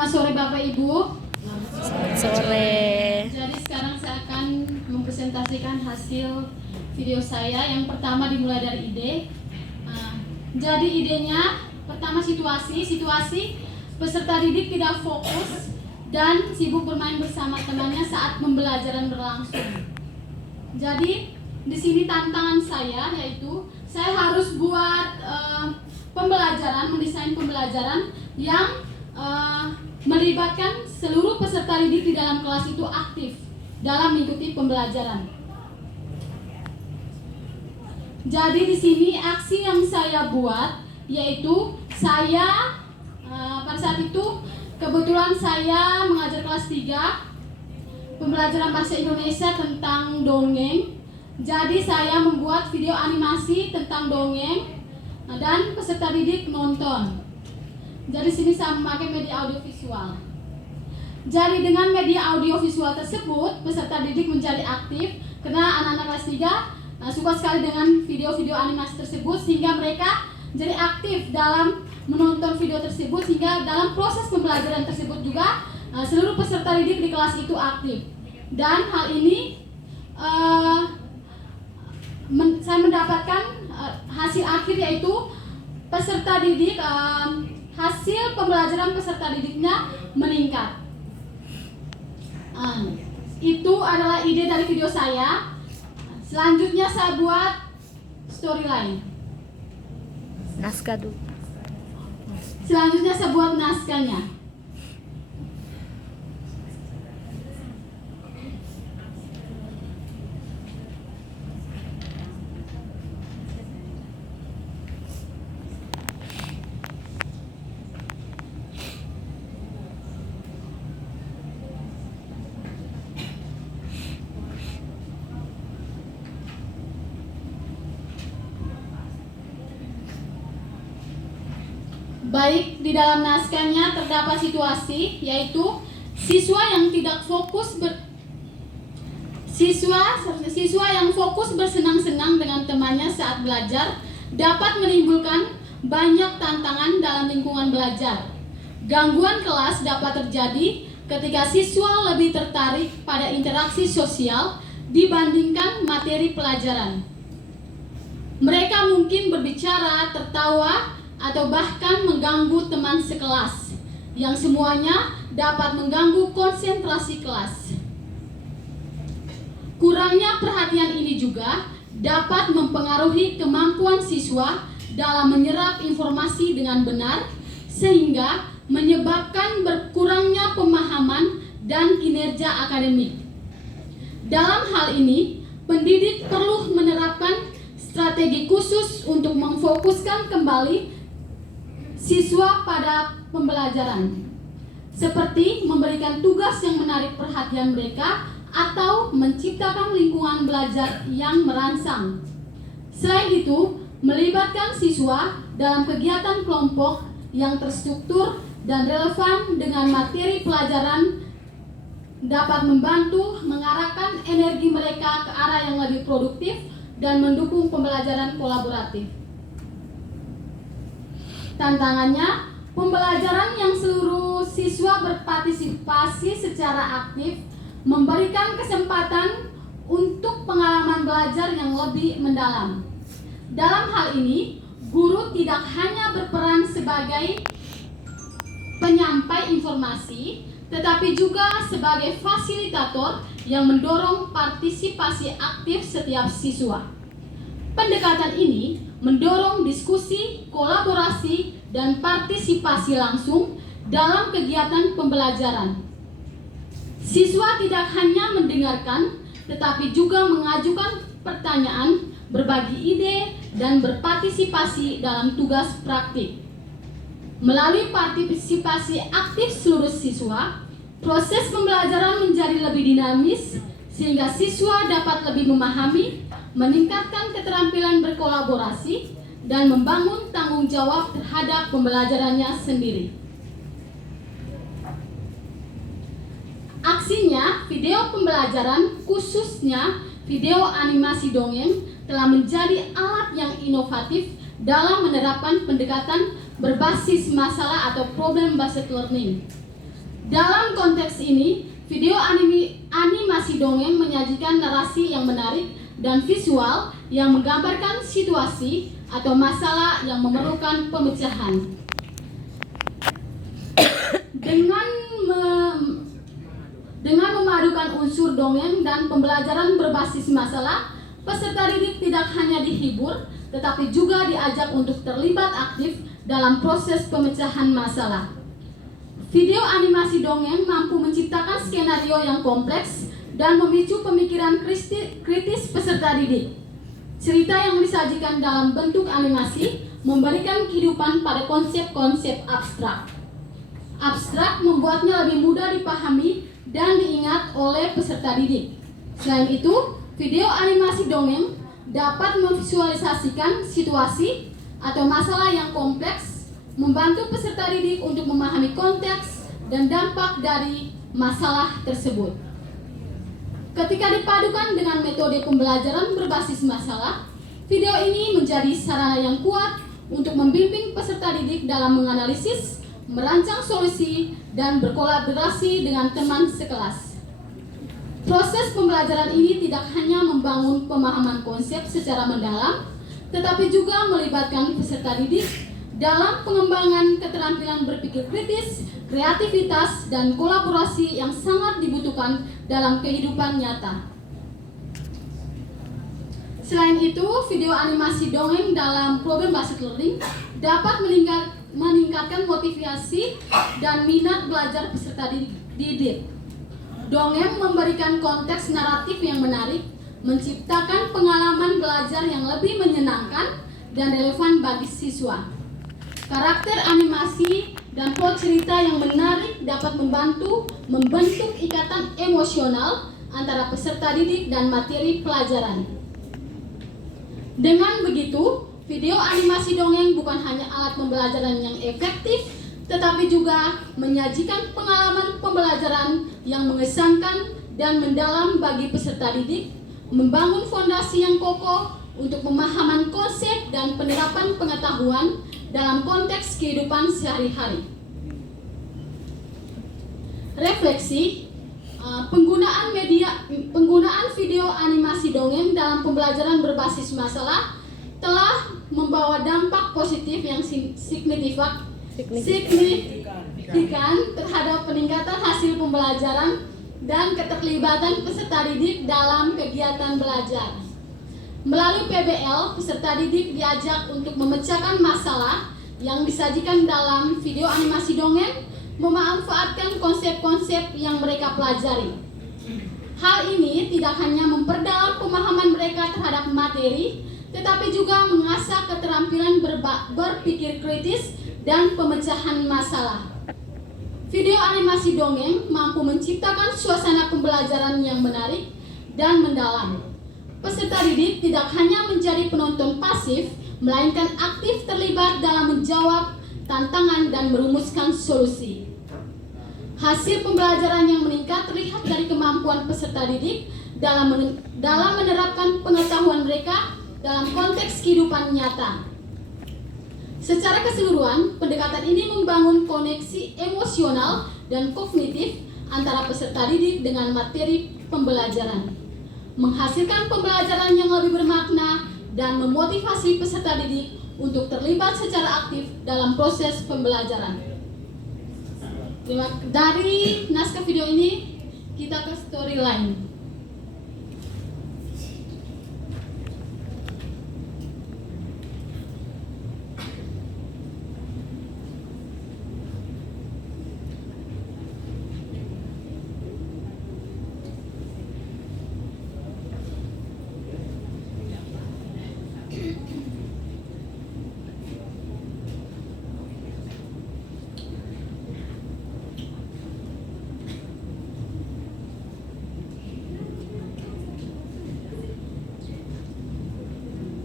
Selamat sore Bapak Ibu. Sore. Jadi sekarang saya akan mempresentasikan hasil video saya. Yang pertama dimulai dari ide. Jadi idenya pertama situasi peserta didik tidak fokus dan sibuk bermain bersama temannya saat pembelajaran berlangsung. Jadi di sini tantangan saya yaitu saya harus buat mendesain pembelajaran yang melibatkan seluruh peserta didik di dalam kelas itu aktif dalam mengikuti pembelajaran. Jadi di sini aksi yang saya buat yaitu saya pada saat itu kebetulan saya mengajar kelas 3 pembelajaran bahasa Indonesia tentang dongeng. Jadi saya membuat video animasi tentang dongeng dan peserta didik nonton. Jadi sini saya memakai media audiovisual. Jadi dengan media audiovisual tersebut peserta didik menjadi aktif karena anak-anak kelas 3 suka sekali dengan video-video animasi tersebut sehingga mereka jadi aktif dalam menonton video tersebut sehingga dalam proses pembelajaran tersebut juga seluruh peserta didik di kelas itu aktif. Dan hal ini saya mendapatkan hasil akhir yaitu peserta didik hasil pembelajaran peserta didiknya meningkat. Itu adalah ide dari video saya. Selanjutnya saya buat storyline. Naskah dulu. Selanjutnya saya buat naskahnya. Baik, di dalam naskahnya terdapat situasi yaitu siswa yang fokus bersenang-senang dengan temannya saat belajar dapat menimbulkan banyak tantangan dalam lingkungan belajar. Gangguan kelas dapat terjadi ketika siswa lebih tertarik pada interaksi sosial dibandingkan materi pelajaran. Mereka mungkin berbicara, tertawa, atau bahkan mengganggu teman sekelas yang semuanya dapat mengganggu konsentrasi kelas. Kurangnya perhatian ini juga dapat mempengaruhi kemampuan siswa dalam menyerap informasi dengan benar sehingga menyebabkan berkurangnya pemahaman dan kinerja akademik. Dalam hal ini, pendidik perlu menerapkan strategi khusus untuk memfokuskan kembali siswa pada pembelajaran, seperti memberikan tugas yang menarik perhatian mereka atau menciptakan lingkungan belajar yang merangsang. Selain itu, melibatkan siswa dalam kegiatan kelompok yang terstruktur dan relevan dengan materi pelajaran dapat membantu mengarahkan energi mereka ke arah yang lebih produktif dan mendukung pembelajaran kolaboratif. Tantangannya, pembelajaran yang seluruh siswa berpartisipasi secara aktif memberikan kesempatan untuk pengalaman belajar yang lebih mendalam. Dalam hal ini, guru tidak hanya berperan sebagai penyampai informasi, tetapi juga sebagai fasilitator yang mendorong partisipasi aktif setiap siswa. Pendekatan ini mendorong diskusi, kolaborasi, dan partisipasi langsung dalam kegiatan pembelajaran. Siswa tidak hanya mendengarkan, tetapi juga mengajukan pertanyaan, berbagi ide, dan berpartisipasi dalam tugas praktik. Melalui partisipasi aktif seluruh siswa, proses pembelajaran menjadi lebih dinamis, sehingga siswa dapat lebih memahami, meningkatkan keterampilan berkolaborasi, dan membangun tanggung jawab terhadap pembelajarannya sendiri. Aksinya, video pembelajaran, khususnya video animasi dongeng, telah menjadi alat yang inovatif dalam menerapkan pendekatan berbasis masalah atau problem based learning. Dalam konteks ini, video animasi dongeng menyajikan narasi yang menarik dan visual yang menggambarkan situasi atau masalah yang memerlukan pemecahan. Dengan memadukan unsur dongeng dan pembelajaran berbasis masalah, peserta didik tidak hanya dihibur, tetapi juga diajak untuk terlibat aktif dalam proses pemecahan masalah. Video animasi dongeng mampu menciptakan skenario yang kompleks dan memicu pemikiran kritis peserta didik. Cerita yang disajikan dalam bentuk animasi memberikan kehidupan pada konsep-konsep abstrak. Abstrak membuatnya lebih mudah dipahami dan diingat oleh peserta didik. Selain itu, video animasi dongeng dapat memvisualisasikan situasi atau masalah yang kompleks, membantu peserta didik untuk memahami konteks dan dampak dari masalah tersebut. Ketika dipadukan dengan metode pembelajaran berbasis masalah, video ini menjadi sarana yang kuat untuk membimbing peserta didik dalam menganalisis, merancang solusi, dan berkolaborasi dengan teman sekelas. Proses pembelajaran ini tidak hanya membangun pemahaman konsep secara mendalam, tetapi juga melibatkan peserta didik dalam pengembangan keterampilan berpikir kritis, kreativitas, dan kolaborasi yang sangat dibutuhkan dalam kehidupan nyata. Selain itu, video animasi dongeng dalam problem based learning dapat meningkatkan motivasi dan minat belajar peserta didik. Dongeng memberikan konteks naratif yang menarik, menciptakan pengalaman belajar yang lebih menyenangkan dan relevan bagi siswa. Karakter animasi dan plot cerita yang menarik dapat membantu membentuk ikatan emosional antara peserta didik dan materi pelajaran. Dengan begitu, video animasi dongeng bukan hanya alat pembelajaran yang efektif, tetapi juga menyajikan pengalaman pembelajaran yang mengesankan dan mendalam bagi peserta didik, membangun fondasi yang kokoh untuk pemahaman konsep dan penerapan pengetahuan dalam konteks kehidupan sehari-hari. Refleksi, penggunaan video animasi dongeng dalam pembelajaran berbasis masalah telah membawa dampak positif yang signifikan terhadap peningkatan hasil pembelajaran dan keterlibatan peserta didik dalam kegiatan belajar. Melalui PBL, peserta didik diajak untuk memecahkan masalah yang disajikan dalam video animasi dongeng, memanfaatkan konsep-konsep yang mereka pelajari. Hal ini tidak hanya memperdalam pemahaman mereka terhadap materi, tetapi juga mengasah keterampilan berpikir kritis dan pemecahan masalah. Video animasi dongeng mampu menciptakan suasana pembelajaran yang menarik dan mendalam. Peserta didik tidak hanya menjadi penonton pasif, melainkan aktif terlibat dalam menjawab tantangan dan merumuskan solusi. Hasil pembelajaran yang meningkat terlihat dari kemampuan peserta didik dalam menerapkan pengetahuan mereka dalam konteks kehidupan nyata. Secara keseluruhan, pendekatan ini membangun koneksi emosional dan kognitif antara peserta didik dengan materi pembelajaran, menghasilkan pembelajaran yang lebih bermakna dan memotivasi peserta didik untuk terlibat secara aktif dalam proses pembelajaran. Dari naskah video ini, kita ke storyline.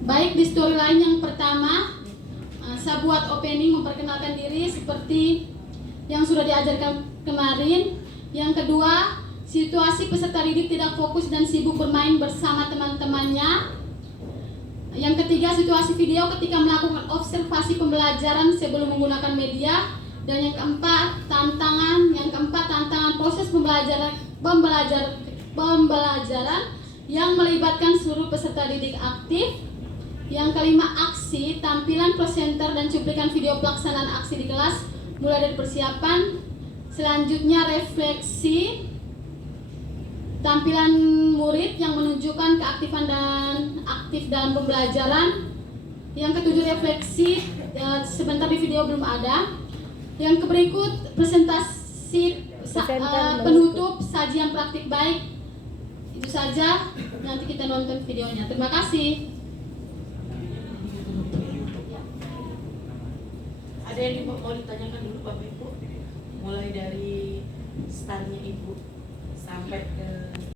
Baik, di storyline yang pertama, saya buat opening memperkenalkan diri seperti yang sudah diajarkan kemarin. Yang kedua, situasi peserta didik tidak fokus dan sibuk bermain bersama teman-temannya. Yang ketiga, situasi video ketika melakukan observasi pembelajaran sebelum menggunakan media. Dan yang keempat, tantangan pembelajaran yang melibatkan seluruh peserta didik aktif. Yang kelima, aksi, tampilan presenter dan cuplikan video pelaksanaan aksi di kelas mulai dari persiapan. Selanjutnya, refleksi, tampilan murid yang menunjukkan keaktifan dan aktif dalam pembelajaran. Yang ketujuh, refleksi, sebentar di video belum ada. Yang berikut, presentasi penutup sajian praktik baik. Itu saja, nanti kita nonton videonya. Terima kasih. Ada yang mau ditanyakan dulu Bapak Ibu, mulai dari startnya Ibu sampai ke